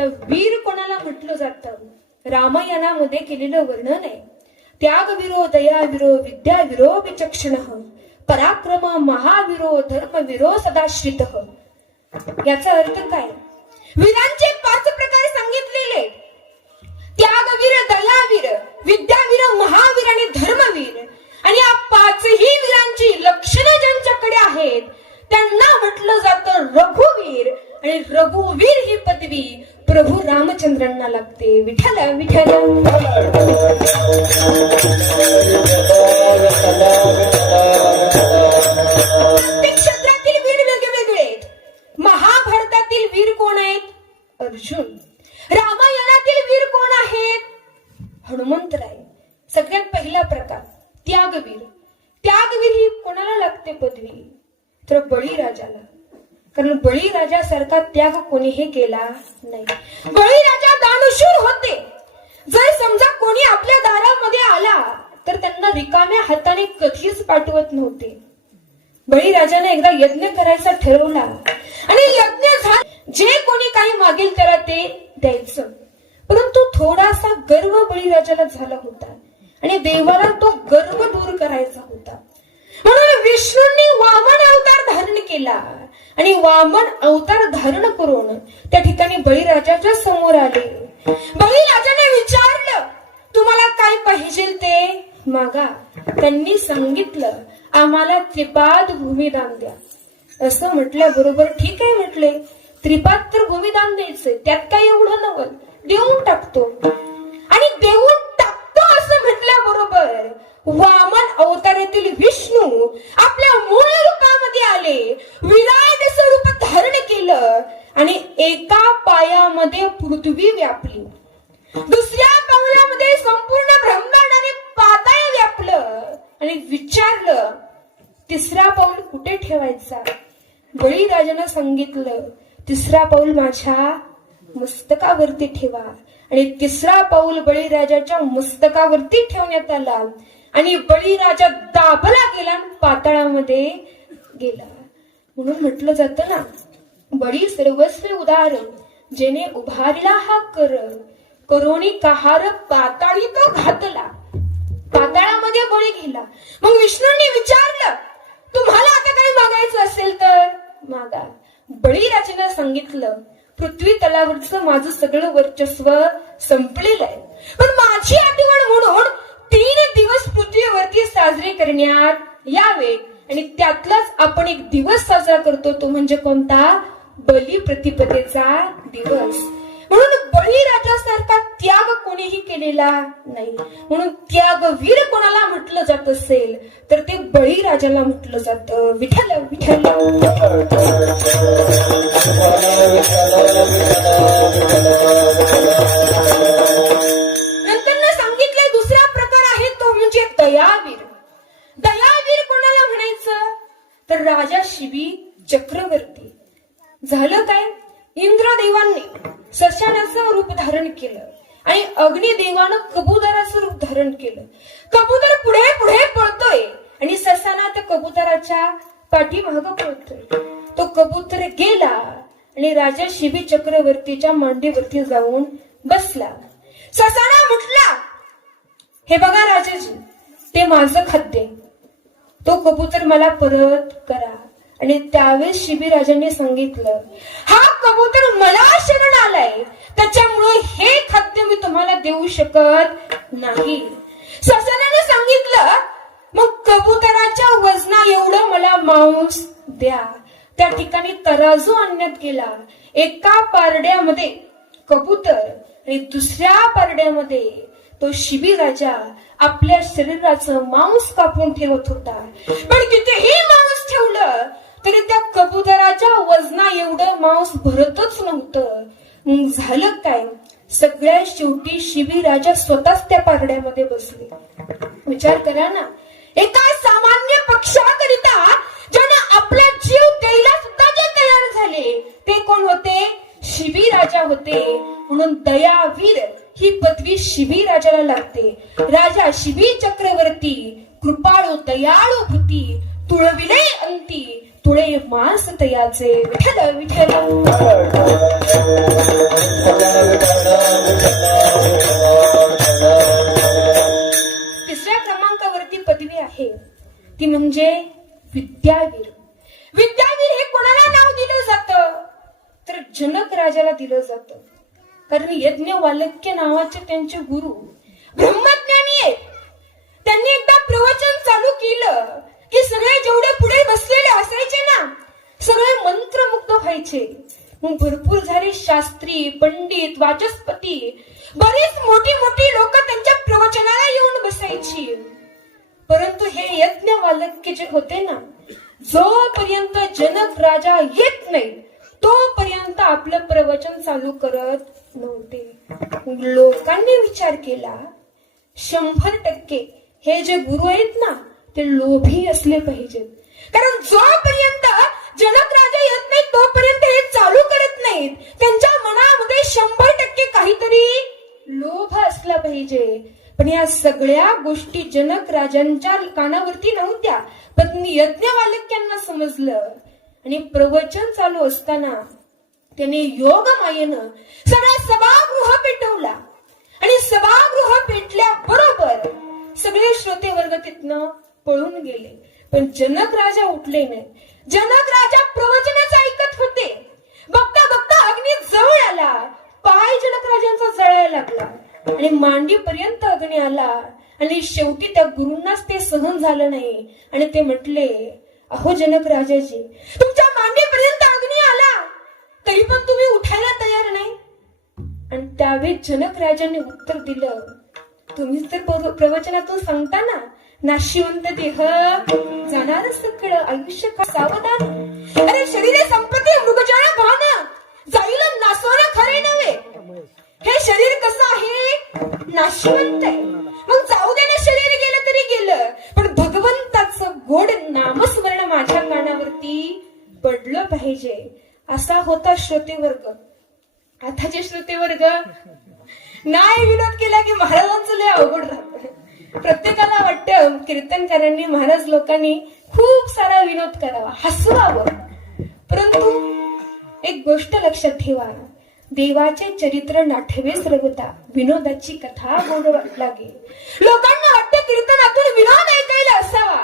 तर वीर कोणाला म्हटलं जातं? रामायणामध्ये केलेलं वर्णन आहे. त्यागवीरो दयावीरो विद्यावीरो विचक्षणः पराक्रम महावीरो धर्मवीरो सदाश्रितः. याचा अर्थ काय? वीरांचे 5 प्रकार सांगितलेले: त्यागवीर, दयावीर, विद्यावीर, महावीर आणि धर्मवीर. आणि या 5ही वीरांची लक्षणं ज्यांच्याकडे आहेत त्यांना म्हटलं जातं रघुवीर. आणि रघुवीर ही पदवी प्रभू रामचंद्रांना लागते. विठ्ठल विठ्ठल. ते क्षेत्रातील वीर वेगवेगळे आहेत. महाभारतातील वीर कोण आहेत? अर्जुन. रामायणातील वीर कोण आहेत? हनुमंतराय. सगळ्यात पहिला प्रकार त्यागवीर. त्यागवीर ही कोणाला लागते पदवी? तर बळीराजाला. कारण बळीराजासारखा त्याग कोणीही केला नाही. बळीराजा दानशूर होते. जर समजा कोणी आपल्या दारामध्ये आला तर त्यांना रिकाम्या हाताने कधीच पाठवत नव्हते. बळीराजाने एकदा यज्ञ करायचा ठरवला आणि यज्ञ झाला. जे कोणी काही मागेल त्याला ते द्यायचं. परंतु थोडासा गर्व बळीराजाला झाला होता आणि देवाला तो गर्व दूर करायचा होता. म्हणून विष्णूंनी वामन अवतार धारण केला आणि वामन अवतार धारण करून त्या ठिकाणी बळीराजाच्या समोर आले. बळीराजाने विचारलं, तुम्हाला काय पाहिजे ते मागा. त्यांनी सांगितलं, आम्हाला त्रिपाद भूमिदान द्या. असं म्हटल्याबरोबर ठीक आहे म्हटले, त्रिपाद तर भूमिदान द्यायचंय, त्यात काय एवढं नवल, देऊन टाकतो. आणि देऊन टाकतो असं म्हटल्याबरोबर वामन अवतारातील विष्णू आपल्या मूळ रूपामध्ये आले, विराट स्वरूप धारण केलं आणि एका पायामध्ये पृथ्वी व्यापली, दुसऱ्या पावलामध्ये संपूर्ण ब्रह्मांड आणि पाताळ व्यापलं. आणि विचारलं, तिसरा पाऊल कुठे ठेवायचा? बळीराजानं सांगितलं, तिसरा पाऊल माझ्या मस्तकावरती ठेवा. आणि तिसरा पाऊल बळीराजाच्या मस्तकावरती ठेवण्यात आला आणि बळीराजा दाबला गेला, पाताळामध्ये गेला. म्हणून म्हटलं जातं ना, बळी सर्वस्व उदार, जेने उभारला हा कर, करोनी कहार पाताळी तो घातला. पाताळामध्ये बळी गेला. मग विष्णूंनी विचारलं, तुम्हाला आता काही मागायचं असेल तर मागा. बळीराजाने सांगितलं, पृथ्वी तलावरचं माझं सगळं वर्चस्व संपलेलं आहे, पण माझी आठवण म्हणून 3 दिवस पृथ्वीवरती साजरे करण्यात यावे. आणि त्यातलाच आपण एक दिवस साजरा करतो, तो म्हणजे कोणता? बलिप्रतिपदेचा दिवस. म्हणून बळीराजासारखा त्याग कोणीही केलेला नाही. म्हणून त्यागवीर कोणाला म्हटलं जात असेल तर ते बळीराजाला म्हटलं जातं. विठ्ठल विठ्ठल. नंतर सांगितलंय दुसरा प्रकार आहे तो म्हणजे दयावीर. दयावीर कोणाला म्हणायचं? तर राजा शिबी चक्रवर्ती. झालं काय? इंद्रदेवांनी सशानाचं रूप धारण केलं आणि अग्निदेवानं कबुतराचं रूप धारण केलं. कबूतर पुढे पुढे पळतोय आणि ससाना त्या कबुतराच्या पाठीमागं पळतोय. तो कबूतर गेला आणि राजा शिबी चक्रवर्तीच्या मांडीवरती जाऊन बसला. ससाना म्हटला, हे बघा राजाजी, ते माझं खाद्य, तो कबूतर मला परत करा. आणि त्यावेळेस शिबीराजांनी सांगितलं, हा कबूतर मला शरण आलाय, त्याच्यामुळे हे खाद्य मी तुम्हाला देऊ शकत नाही. ससानाने सांगितलं, मग कबुतराच्या वजना एवढं मला मांस द्या. त्या ठिकाणी तराजू आणण्यात गेला. एका पारड्यामध्ये कबूतर आणि दुसऱ्या पारड्यामध्ये तो शिबीराजा आपल्या शरीराचं मांस कापून ठेवत होता. पण कितीही मांस ठेवलं तरी त्या कबुतराच्या वजना एवढं मांस भरतच नव्हतं. झालं काय? सगळ्या शेवटी शिबीराजा स्वतःच त्या पारड्यामध्ये बसले. विचार करा ना, एका सामान्य पक्षाकरिता ज्याने आपला जीव द्यायला सुद्धा जे तयार झाले ते कोण होते? शिबीराजा होते. म्हणून दयावीर ही पदवी शिबीराजाला लागते. राजा शिबी चक्रवर्ती कृपाळू दयाळू भूती, तुळविले अंती तुळे मास तयाचे. विठ्ठल विठ्ठल. दिलं जातं. कारण यज्ञवाल्क्य नावाचे त्यांचे गुरु ब्रह्मज्ञानी आहेत. त्यांनी एकदा प्रवचन चालू केलं की सगळे जेवढे पुढे बसलेले असायचे ना, सगळे मंत्रमुग्ध व्हायचे. मग भरपूर झाले शास्त्री, पंडित, वाचस्पती, बरीच मोठी मोठी लोक त्यांच्या प्रवचनाला येऊन बसायची. परंतु हे यज्ञवाल्क्य जे होते ना, जोपर्यंत जनक राजा येत नाही तोपर्यंत आपलं प्रवचन चालू करत नव्हते. लोकांनी विचार केला 100% हे जे गुरु आहेत ना ते लोभी असले पाहिजेत. कारण जोपर्यंत जनक राजा येत नाही तोपर्यंत हे चालू करत नाहीत. त्यांच्या मनामध्ये 100% काहीतरी लोभ असला पाहिजे. पण या सगळ्या गोष्टी जनक राजांच्या कानावरती नव्हत्या, पण यज्ञवाल्क्यांना समजलं. आणि प्रवचन चालू असताना त्याने योग मायेनं सगळा सभागृह पेटवला. आणि सभागृह पेटल्याबरोबर सगळे श्रोते वर्ग तिथनं पळून गेले. पण जनक राजा उठले नाही. जनक राजा प्रवचनच ऐकत होते. बघता बघता अग्नी जवळ आला. पाय जनक राजांचा जळायला लागला आणि मांडीपर्यंत अग्नी आला. आणि शेवटी त्या गुरूंनाच ते सहन झालं नाही आणि ते म्हटले, अहो जनक राजाजी, तुमच्या मांडीपर्यंत अग्नी आला तरी पण तुम्ही उठायला तयार नाही. आणि त्यावेळी जनक राजांनी उत्तर दिलं, तुम्ही तर प्रवचनातून सांगता ना, नाशिवंत देह जाणार सकळ आयुष्य का सावधान. अरे शरीरे संपत्ती मृगजळ भान जाईल नासवणं खरे नव्हे. हे शरीर कसं आहे, नाशिवंत आहे. मग जाऊ दे ना, शरीर गेलं तरी गेलं, पण भगवंताचं गोड नामस्मरण माझ्या कानावरती पडलं पाहिजे. असा होता श्रोतेवर्ग. आताचे श्रोतेवर्ग नाही विनोद केला की महाराजांचं लय अवघड राहत. प्रत्येकाला वाटतं कीर्तनकारांनी, महाराज लोकांनी खूप सारा विनोद करावा, हसवावं. परंतु एक गोष्ट लक्षात ठेवा, देवाचे चरित्र नाठवे सरवता, विनोदाची कथा गोड लागे. लोकांना वाटतं कीर्तनातून विनोद ऐकायला असावा,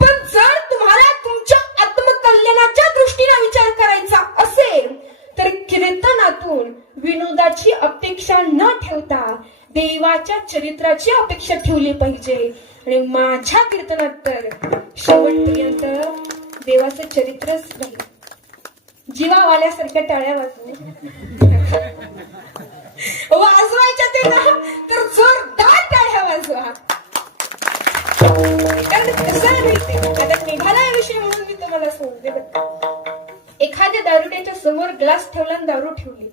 पण जर तुम्हाला तुमच्या आत्मकल्याणाच्या दृष्टीने विचार करायचा असेल तर कीर्तनातून विनोदाची अपेक्षा न ठेवता देवाच्या चरित्राची अपेक्षा ठेवली पाहिजे. आणि माझ्या कीर्तनात तर शेवटपर्यंत देवाचं चरित्रच नाही. जीवावाल्यासारख्या टाळ्या वाजवायच्या ते ना, तर जोरदार टाळ्या वाजवा. कारण कसं माहिती, आता मेघालयाविषयी म्हणून मी तुम्हाला सांगते. एखाद्या दारुड्याच्या समोर ग्लास ठेवला आणि दारू ठेवली,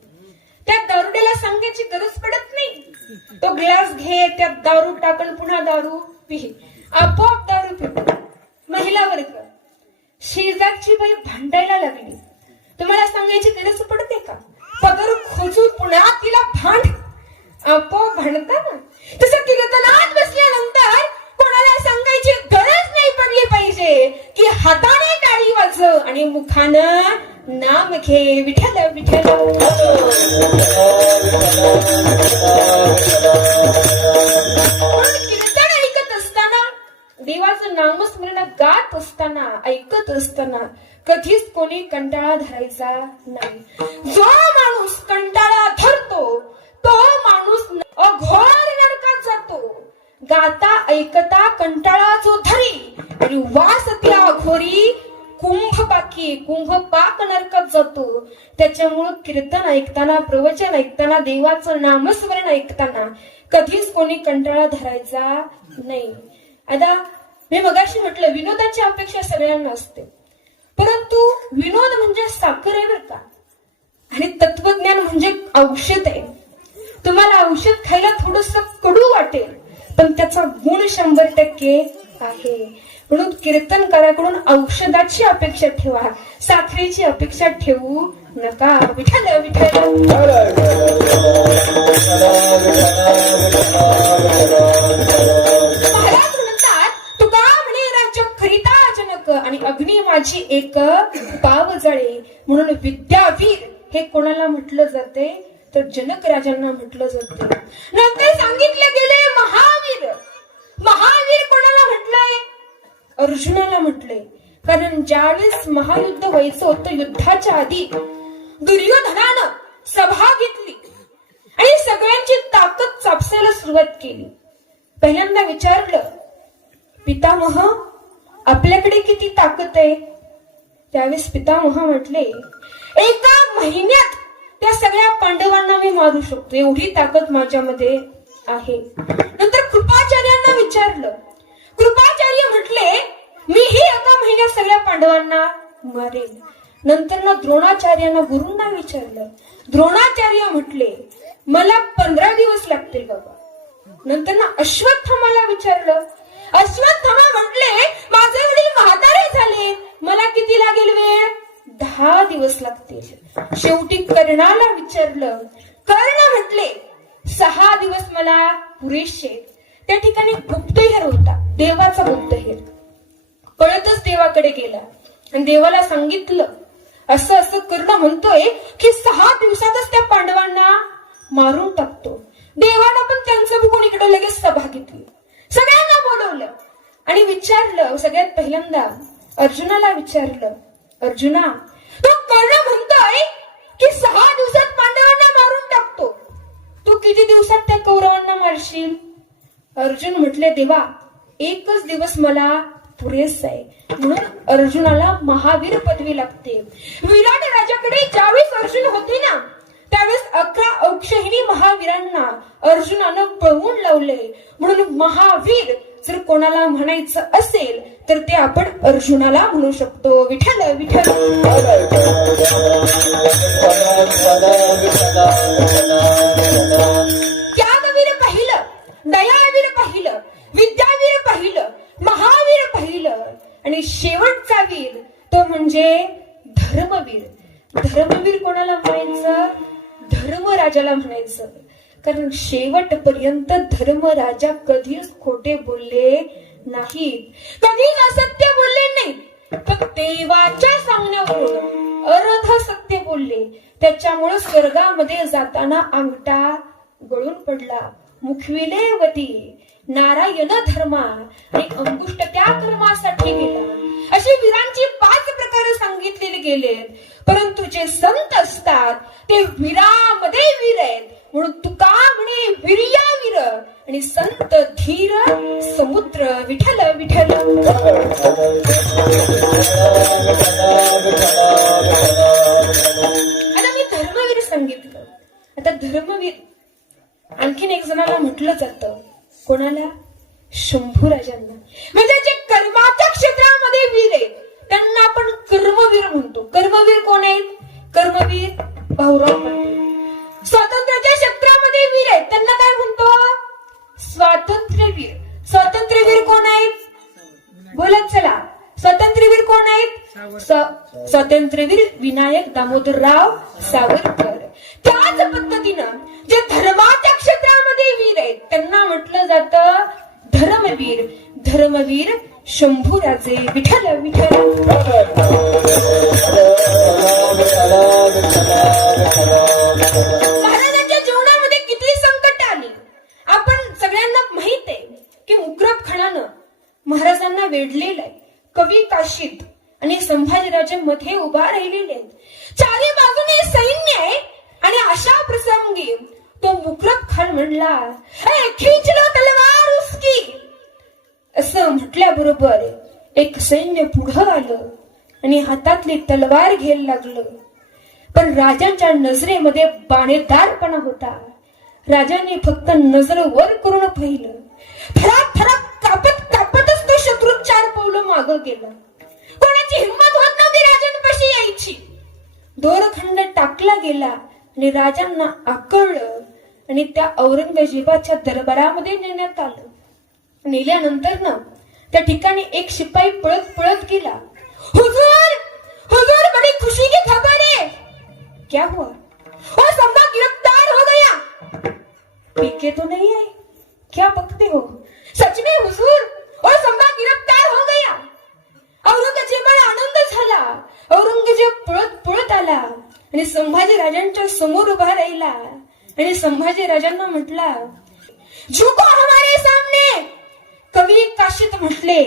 त्या दारुड्याला सांगायची गरज पडत नाही. तो ग्लास घे, त्यात दारू टाकल, पुन्हा दारू पी, आपोआप दारू पितो. महिला वर्ग, शेजारची बाई भांडायला लागली, तुम्हाला सांगायची गरज पडते का? पदर खोचून पुन्हा तिला भांड, आपोआप भांडता ना. तसं कीर्तनात बसल्यानंतर कोणाला सांगायची गरज नाही पडली पाहिजे की हाताने टाळी वाजव आणि मुखानं नाम घे, विठ्ठल विठ्ठल. कीर्तन ऐकत असताना, देवाचं नामस्मरण गात असताना, ऐकत असताना कधीच कोणी कंटाळा धरायचा नाही. जो माणूस कंटाळा धरतो तो माणूस अघोर नरकात जातो. गाता ऐकता कंटाळा जो धरी आणि वास त्या अघोरी कुंभपाक नरकात जातो. त्याच्यामुळं कीर्तन ऐकताना, प्रवचन ऐकताना, देवाचं नामस्मरण ऐकताना कधीच कोणी कंटाळा धरायचा नाही. आता मी मगाशी म्हटलं विनोदाची अपेक्षा सगळ्यांना असते, परंतु विनोद म्हणजे साखर आहे बरं का. आणि तत्वज्ञान म्हणजे औषध आहे. तुम्हाला औषध खायला थोडस कडू वाटेल, पण त्याचा गुण 100% आहे. म्हणून कीर्तनकाराकडून औषधाची अपेक्षा ठेवा, साखरेची अपेक्षा ठेवू नका. विठ्ठल विठ्ठल. महाराज म्हणतात, तुका म्हणे राज्य खरिता जनक आणि अग्नी माझी एक पाव जळे. म्हणून विद्यावीर हे कोणाला म्हटलं जाते तर जनक राजांना म्हटलं जातं. नंतर सांगितले गेले महावीर. महावीर कोणाला म्हटलंय? अर्जुनाला म्हटलंय. कारण ज्यावेळेस महायुद्ध व्हायचं होतं, युद्धाच्या आधी दुर्योधनानं सभा घेतली आणि सगळ्यांची ताकद चापसायला सुरुवात केली. पहिल्यांदा विचारलं, पितामह आपल्याकडे किती ताकद आहे? त्यावेळेस पितामह म्हटले, एका महिन्यात त्या सगळ्या पांडवांना मी मारू शकतो, एवढी ताकद माझ्यामध्ये आहे. नंतर कृपाचार्यांना विचारलं. कृपाचार्य म्हटले, मीही एका महिन्यात सगळ्या पांडवांना मारेन. नंतर ना द्रोणाचार्यांना, गुरूंना विचारलं. द्रोणाचार्य म्हटले, मला 15 दिवस लागतील बाबा. नंतर ना अश्वत्थामाला विचारलं. अश्वत्थामा म्हटले, माझे वडील म्हातारे झाले, मला किती लागेल वेळ? 10 दिवस लागतील. शेवटी कर्णाला विचारलं. कर्ण म्हटले, 6 दिवस मला पुरेशे. त्या ठिकाणी गुप्तहेर होता, देवाचा गुप्तहेर. पळतच देवाकडे गेला आणि देवाला सांगितलं, असं असं कर्ण म्हणतोय की 6 दिवसातच त्या पांडवांना मारून टाकतो. देवाला पण त्यांचं बघून इकडे लगेच सभा घेतली, सगळ्यांना बोलवलं आणि विचारलं. सगळ्यात पहिल्यांदा अर्जुनाला विचारलं, अर्जुना तो कर्ण म्हणतोय की 6 दिवसात पांडवांना मारून टाकतो, तू किती दिवसात त्या कौरवांना मारशील? अर्जुन म्हटले, देवा एकच दिवस मला पुरेस आहे. म्हणून अर्जुनाला महावीर पदवी लागते. विराट राजाकडे ज्यावेळेस अर्जुन होते ना, त्यावेळेस 11 अक्षहिणी महावीरांना अर्जुनानं पळवून लावले. म्हणून महावीर जर कोणाला म्हणायचं असेल तर ते आपण अर्जुनाला म्हणू शकतो. विठ्ठल विठ्ठल. त्यागवीर पाहिलं, दयावीर पाहिलं, विद्यावीर पाहिलं, महावीर पाहिलं आणि शेवटचा वीर तो म्हणजे धर्मवीर. धर्मवीर कोणाला म्हणायचं? धर्मराजाला म्हणायचं. कारण शेवटपर्यंत धर्मराजा कधीच खोटे बोलले नाहीत, कधीच असत्य बोलले नाही. तर देवाच्या सांगण्यावरून अर्ध सत्य बोलले. त्याच्यामुळे स्वर्गामध्ये जाताना अंगठा गळून पडला. मुखविले वती नारायण धर्मा आणि अंगुष्ट त्या कर्मासाठी गेला. अशी वीरांची 5 प्रकार सांगितलेले गेलेत. परंतु जे संत असतात ते वीरामध्ये वीर आहेत. म्हणून तुका म्हणे वीर्यावीर आणि संत धीर समुद्र. विठ्ठल विठ्ठल. आता मी धर्मवीर सांगितलं. आता धर्मवीर आणखीन एक जणाला म्हटलं जातं. कोणाला? शंभूराजांना. म्हणजे जे कर्माच्या क्षेत्रामध्ये वीर आहेत त्यांना आपण कर्मवीर म्हणतो. कर्मवीर कोण आहेत? कर्मवीर भाऊराव पाटील. स्वातंत्र्याच्या क्षेत्रामध्ये वीर आहेत त्यांना काय म्हणतो? स्वातंत्र्यवीर. स्वातंत्र्यवीर कोण आहेत? बोलत चला. स्वातंत्र्यवीर कोण आहेत? स्वातंत्र्यवीर विनायक दामोदरराव सावरकर. त्याच पद्धतीनं जे धर्माच्या क्षेत्रामध्ये वीर आहेत त्यांना म्हटलं जातं धर्मवीर. धर्मवीर शंभूराजे. विठ्ठल विठ्ठल. महाराजांच्या जीवनामध्ये किती संकट आली आपण सगळ्यांना माहित आहे की मुक्रब खानानं महाराजांना वेढलेलं आहे. कवी काशीद आणि संभाजीराजे मध्ये उभा राहिलेले आहेत. चारी बाजूने सैन्य आहे आणि अशा प्रसंगी तो मुक्रब खान म्हणला, खिंच लो तलवार उसकी. असं म्हटल्याबरोबर एक सैन्य पुढं आलं आणि हातातली तलवार घ्यायला लागलं. पण राजांच्या नजरेमध्ये बाणेदारपणा होता. राजाने फक्त नजर वर करून पाहिलं. थराक थराक कापत कापतच तो शत्रू 4 पावलं मागं गेला. कोणाची हिंमत होत नव्हती राजांपाशी यायची. दोरखंड टाकला गेला आणि राजांना आकळलं आणि त्या औरंगजेबाच्या दरबारामध्ये नेण्यात आलं. नेल्यानंतर ना त्या ठिकाणी एक शिपाई पळत पळत गेला. हुजूर, हुजूर बड़ी खुशी की खबर है. क्या हुआ? वो संभा गिरफ्तार हो गया. पीके तो नहीं है, क्या बकते हो? सच में हुजूर, वो संभा गिरफ्तार हो गया. औरंगजेबाला आनंद झाला. औरंगजेब पळत पळत आला आणि संभाजी राजांच्या समोर उभा राहिला आणि संभाजी राजांना म्हटला, झुको हमारे सामने. कवि काशिद म्हटले,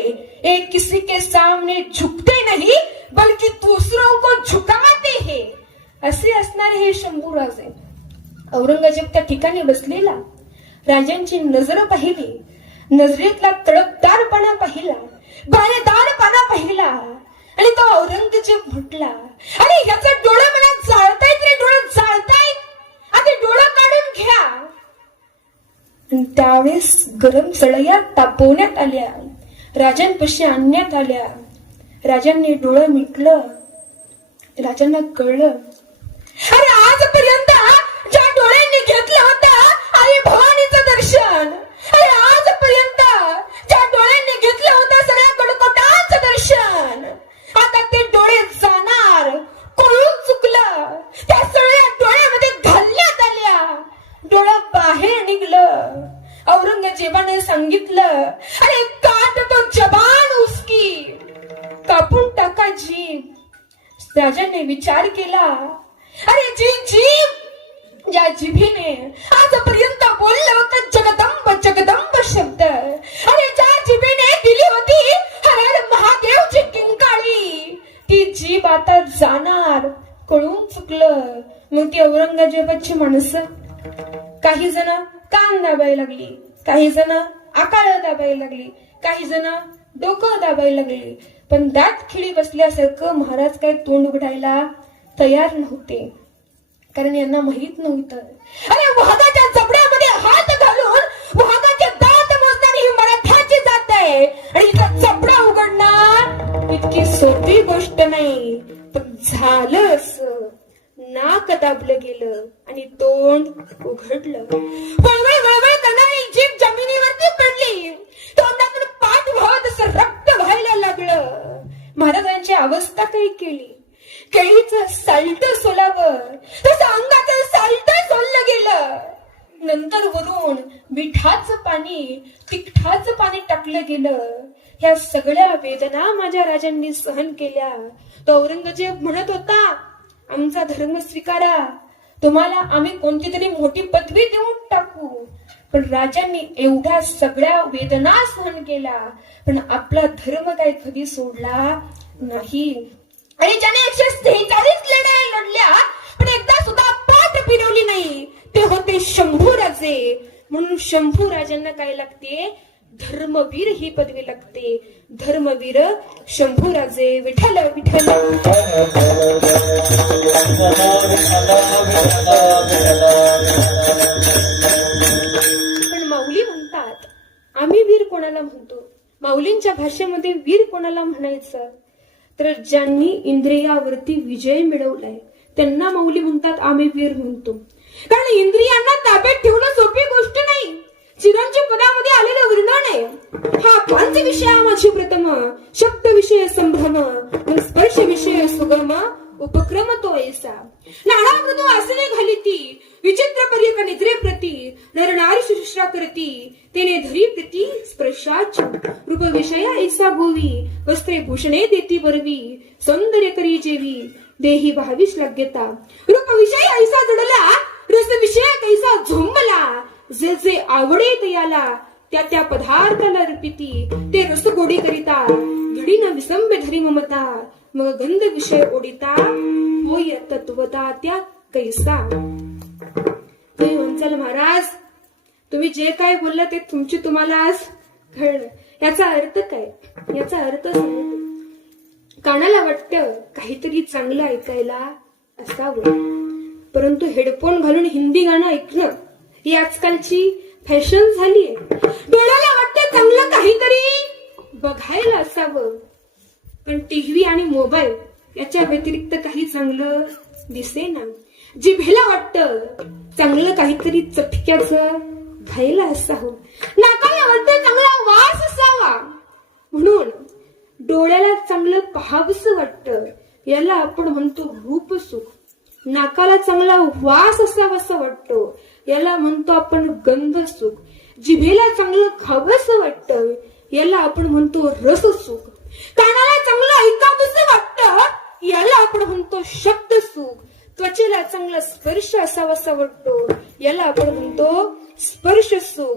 एक किसी के सामने झुकते नहीं बल्कि दूसरों को झुकाते हैं. असे असणारे हे शंभू राजे. औरंगजेब त्या ठिकाणी बसलेला राजांची नजर पाहिली, नजरेतला तडकदारपणा पाहिला, बाणेदारपणा पाहिला आणि तो औरंगजेब म्हटला, अरे ह्याचं डोळं मला जाळतायत रे, डोळं जाळतायत, आता डोळं काढून घ्या. आणि त्यावेळेस गरम सळया तापवण्यात आल्या, राजांपाशी आणण्यात आल्या. राजांनी डोळं मिटलं. राजांना कळलं, अरे आजपर्यंत ज्या डोळ्यांनी घेतलं होतं आई भवानीचं दर्शन, अरे आजपर्यंत ज्या डोळ्यांनी घेतलं होतं सगळ्या कडकटांचं दर्शन, आता ते डोळे जाणार, कळून चुकलं. त्या सगळ्या डोळ्यामध्ये घालण्यात आल्या, डोळा बाहेर निघलं. औरंगजेबाने सांगितलं, अरे काट तो जबान उसकी, कापून टाका जीभ. राजाने विचार केला, अरे जी जीभ, ज्या जिभीने आजपर्यंत बोललं होतं जगदंब जगदंब शब्द, अरे ज्या जिभीने दिली होती हर हर महादेवची किंकाळी, ती जीभ आता जाणार, कळून चुकलं. मग ती औरंगजेबाची माणसं, काही जण कान दाबायला लागली, काही जण आकाळ दाबायला लागली, काही जण डोकं दाबायला लागली, पण दात खिळी बसल्यासारखं महाराज काय तोंड उघडायला तयार नव्हते, कारण यांना माहित नव्हतं. अरे वाघाच्या जबड्यामध्ये हात घालून वाघाचे दात मोजणारी ही मराठाची जात आहे आणि हिचा जबडा उघडणं इतकी सोपी गोष्ट नाही. पण झालं असं, नाक दाबलं गेलं आणि तोंड उघडलं. वळवळ वळवळ करणारी जीभ जमिनीवरती पडली, तोंडातून पाठ वाहत असं रक्त व्हायला लागलं. महाराजांची अवस्था काही केली, केळीचं साल्ट सोलावं तसं अंगाचं साल्ट सोललं गेलं. नंतर वरून मिठाचं पाणी, तिखटाचं पाणी टाकलं गेलं. ह्या सगळ्या वेदना माझ्या राजांनी सहन केल्या. तो औरंगजेब म्हणत होता, आमचा धर्म स्वीकारा, तुम्हाला आम्ही कोणती तरी मोठी पदवी देऊन टाकू. पण राजांनी एवढ्या सगळ्या वेदना सहन केला, पण आपला धर्म काही कधी सोडला नाही. आणि ज्याने 143 लढाया लढल्या पण एकदा सुद्धा पाठ फिरवली नाही, ते होते शंभू राजे. म्हणून शंभू राजांना काय लागते? धर्मवीर ही पदवी लागते. धर्मवीर शंभू राजे. विठ्ठल विठ्ठल. पण माऊली म्हणतात, आम्ही वीर कोणाला म्हणतो? माऊलींच्या भाषेमध्ये वीर कोणाला म्हणायचं? तर ज्यांनी इंद्रियावरती विजय मिळवलाय त्यांना माऊली म्हणतात आम्ही वीर म्हणतो. कारण इंद्रियांना ताब्यात ठेवणं सोपी गोष्ट नाही. चिरंजीव पदामध्ये आलेलं वर्णन आहे, हा पंच विषय माझी प्रथम, शब्द विषय संभ्रम, स्पर्श विषय सुगम, उपक्रम तो ऐसा. नाना मृदू आसने घालिती, विचित्र पर्यक निद्रे प्रती, नर नारी शुश्रूषा करती, तेने धरी प्रीती स्पर्शाच. रूप विषय ऐसा गोवी, वस्त्रे भूषणे देती बरवी, सौंदर्य करी जेवी, देही भाविश लाग्यता. रूप विषय ऐसा जडला, रस विषय कैसा झोंबला, जे जे आवडे तयाला, त्या त्या पदार्थाला अर्पिती, ते रस गोडी करिता, घडी न विसंब धरी ममता, मग गंध विषय ओढिता, होय तत्वता त्या कैसा. तुम्ही म्हणसाल महाराज, तुम्ही जे काय बोलला ते तुमची तुम्हाला आज कळलं. याचा अर्थ काय? याचा अर्थ सांगतो. कानाला वाटतं काहीतरी चांगलं ऐकायला असावं, परंतु हेडफोन घालून हिंदी गाणं ऐकणं ही आजकालची फॅशन झालीये. डोळ्याला वाटतं चांगलं काहीतरी बघायला असावं, पण टीव्ही आणि मोबाईल याच्या व्यतिरिक्त काही चांगलं दिसेना. जिभेला वाटतं चांगलं काहीतरी चटक्याचं खायला असावं, नाकाला वाटतं चांगला वास असावा, म्हणून डोळ्याला चांगलं पाहावंसं वाटतं. याला आपण म्हणतो रूप सुख. नाकाला चांगला वास असावासा वाटतो, याला म्हणतो आपण गंध सुख. जिभेला चांगलं खावंसं वाटतं, याला आपण म्हणतो रस सुख. कानाला चांगलं ऐकावंसं वाटतं, याला आपण म्हणतो शब्द सुख. त्वचेला चांगला स्पर्श असावासा वाटतो, याला आपण म्हणतो स्पर्श सुख.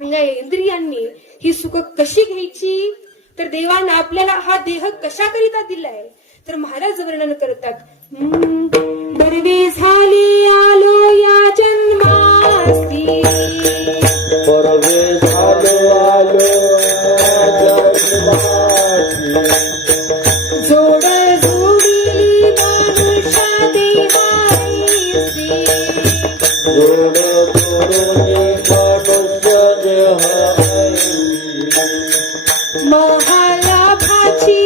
इंद्रियांनी ही सुख कशी घ्यायची? तर देवानं आपल्याला हा देह कशाकरिता दिलाय? तर महाराज वर्णन करतात, परवे झाले आलो या जन्मासी परवे झालो आलो जन्मासी जोड जोडली मनुष्य देहासी जोड जोडून मनुष्य देहासी महालाभाची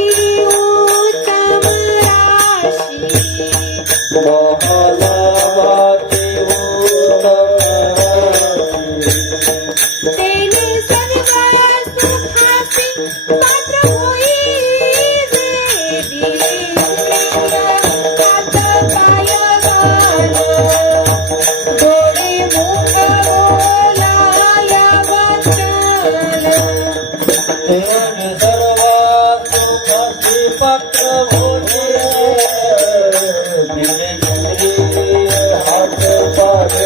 उत्तम राशी महालाभाची उत्तम राशी तेने सर्व सुखासी पात्र होई जे दिले हात पाय गाण डोळे मुख बोलाया वचन तेने सर्व सुखाची पात्र होणे दिले हात पाय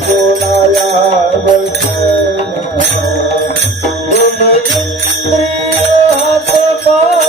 बोलाया हात पाय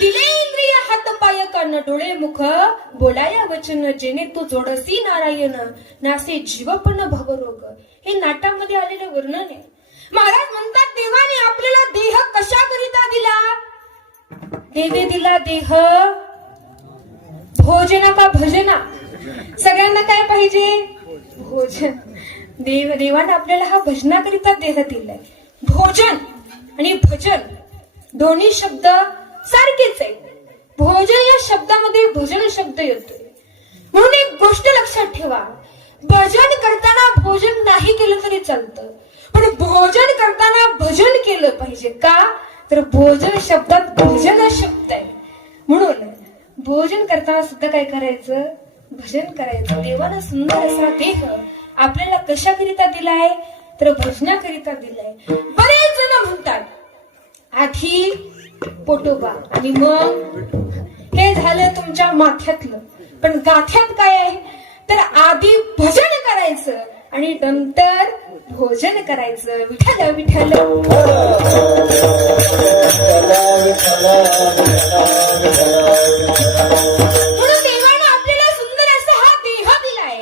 दिले इंद्रिय हात पाय कान डोळे मुख बोलाया वचन जेणे तू जोडसी नारायण नासे जीवपण भवरोग. हे नाटामध्ये आलेलं वर्णन आहे. महाराज म्हणतात देवाने आपल्याला देह कशा करिता दिला. देवे दिला देह भोजना का भजना. सगळ्यांना काय पाहिजे भोजन. देवाने आपल्याला हा भजनाकरिता देह दिलाय. भोजन आणि भजन दोन्ही शब्द सारखेच आहे. भोजन या शब्दामध्ये भजन शब्द येतोय. म्हणून एक गोष्ट लक्षात ठेवा, भजन करताना भोजन नाही केलं तरी चालतं, पण भोजन करताना भजन केलं पाहिजे. का तर भोजन शब्दात भजन शब्द आहे. म्हणून भोजन करताना सुद्धा काय करायचं, भजन करायचं. देवानं सुंदर असा देह आपल्याला कशाकरिता दिलाय तर भजनाकरिता दिलाय. बरेच जण म्हणतात आधी पोटोबा आणि मग हे झालं तुमच्या माथ्यातलं, पण गाथ्यात काय आहे तर आधी भजन करायचं आणि नंतर भोजन करायचं. विठ्ठल विठ्ठल. म्हणून देवानं आपल्याला सुंदर असा हा देह दिलाय.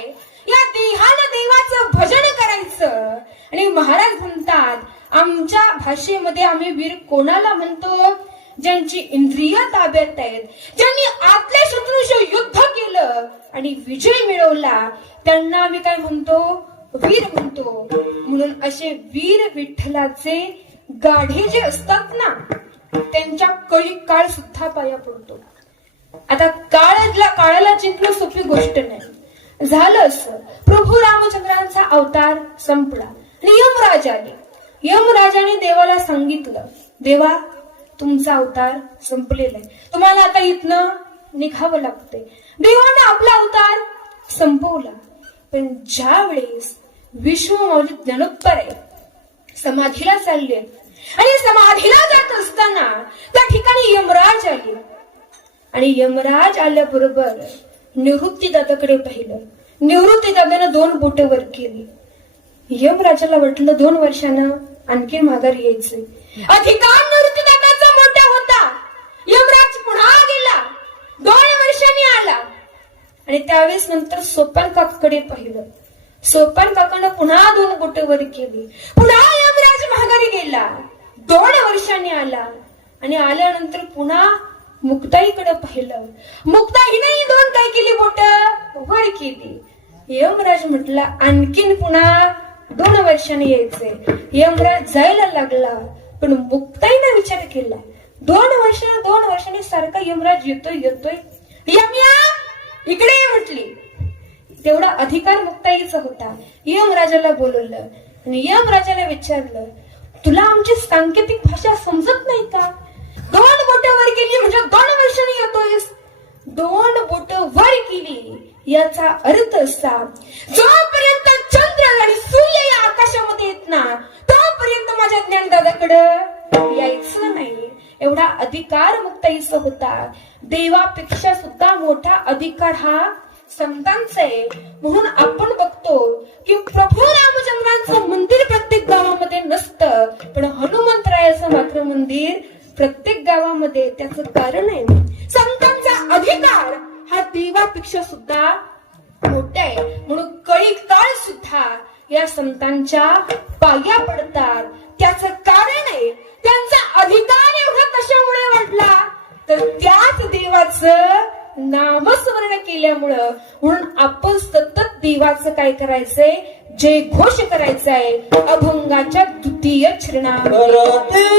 या देहानं देवाचं भजन करायचं. आणि महाराज म्हणतात आमच्या भाषेमध्ये आम्ही वीर कोणाला म्हणतो, ज्यांची इंद्रिय ताब्यात आहेत, ज्यांनी आतल्या शत्रूशी युद्ध केलं आणि विजय मिळवला, त्यांना आम्ही काय म्हणतो, वीर म्हणतो. म्हणून असे वीर विठ्ठलाचे गाढे जे असतात ना, त्यांच्या कळी काळ सुद्धा पाया पडतो. आता काळाला जिंकणं सोपी गोष्ट नाही. झालं असं, प्रभू रामचंद्रांचा अवतार संपला आणि यमराज आले. यमराजाने देवाला सांगितलं, देवा तुमचा अवतार संपलेला आहे, तुम्हाला आता इथनं निघावं लागतंय. देवानं आपला अवतार संपवला. पण ज्या वेळेस विश्वमाऊली ज्ञानोत्तर आहे समाधीला चालले आणि समाधीला जात असताना त्या ठिकाणी यमराज आले. आणि यमराज आल्याबरोबर निवृत्ती दादाकडे पाहिलं. निवृत्ती दादानं 2 बोट वर केली. यमराजाला वाटलं 2 वर्षानं आणखी माघारी यायचंय. अधिकार निवृत्ती दादाचा मोठा होता. यमराज पुन्हा गेला, 2 वर्षांनी आला आणि त्यावेळेस नंतर सोपान काकाकडे पाहिलं. सोपान काकानं पुन्हा 2 बोट वर केली. पुन्हा यमराज माघारी गेला, 2 वर्षांनी आला आणि आल्यानंतर पुन्हा मुक्ताईकडे पाहिलं. मुक्ताईने 2 काय केली बोट वर केली. यमराज म्हटला आणखीन पुन्हा 2 वर्षांनी यायचंय. यमराज जायला लागला, पण मुक्ताईने विचार केला 2 वर्षांनी सारखा यमराज येतोय. यम्या इकडे म्हटली. तेवढा अधिकार मुक्ताईचा होता. यमराजाला बोलवलं आणि यमराजाला विचारलं, तुला आमची सांकेतिक भाषा समजत नाही का? 2 बोट वर केली म्हणजे 2 वर्षांनी येतोयस. 2 बोट वर केली याचा अर्थ असा, जोपर्यंत चंद्र आणि सूर्य या आकाशामध्ये येत ना तोपर्यंत माझ्या ज्ञानदादाकडं यायचं नाही. एवढा अधिकार मुक्ताईचा होता. देवापेक्षा सुद्धा मोठा अधिकार हा संतांचा आहे. म्हणून आपण बघतो की प्रभू रामचंद्रांचं मंदिर प्रत्येक गावामध्ये नसतं, पण हनुमंतरायाचं मात्र मंदिर प्रत्येक गावामध्ये. त्याचं कारण आहे संतांचा अधिकार हा देवापेक्षा सुद्धा मोठा आहे. म्हणून कळीक काळ सुद्धा या संतांच्या पाया पडतात. त्याचं कारण आहे त्यांचा अधिकार एवढा कशामुळे वाढला, तर त्याच देवाचं नामस्मरण केल्यामुळं. म्हणून आपण सतत देवाचं काय करायचंय, जय घोष करायचा आहे. अभंगाच्या द्वितीय चरणामध्ये करते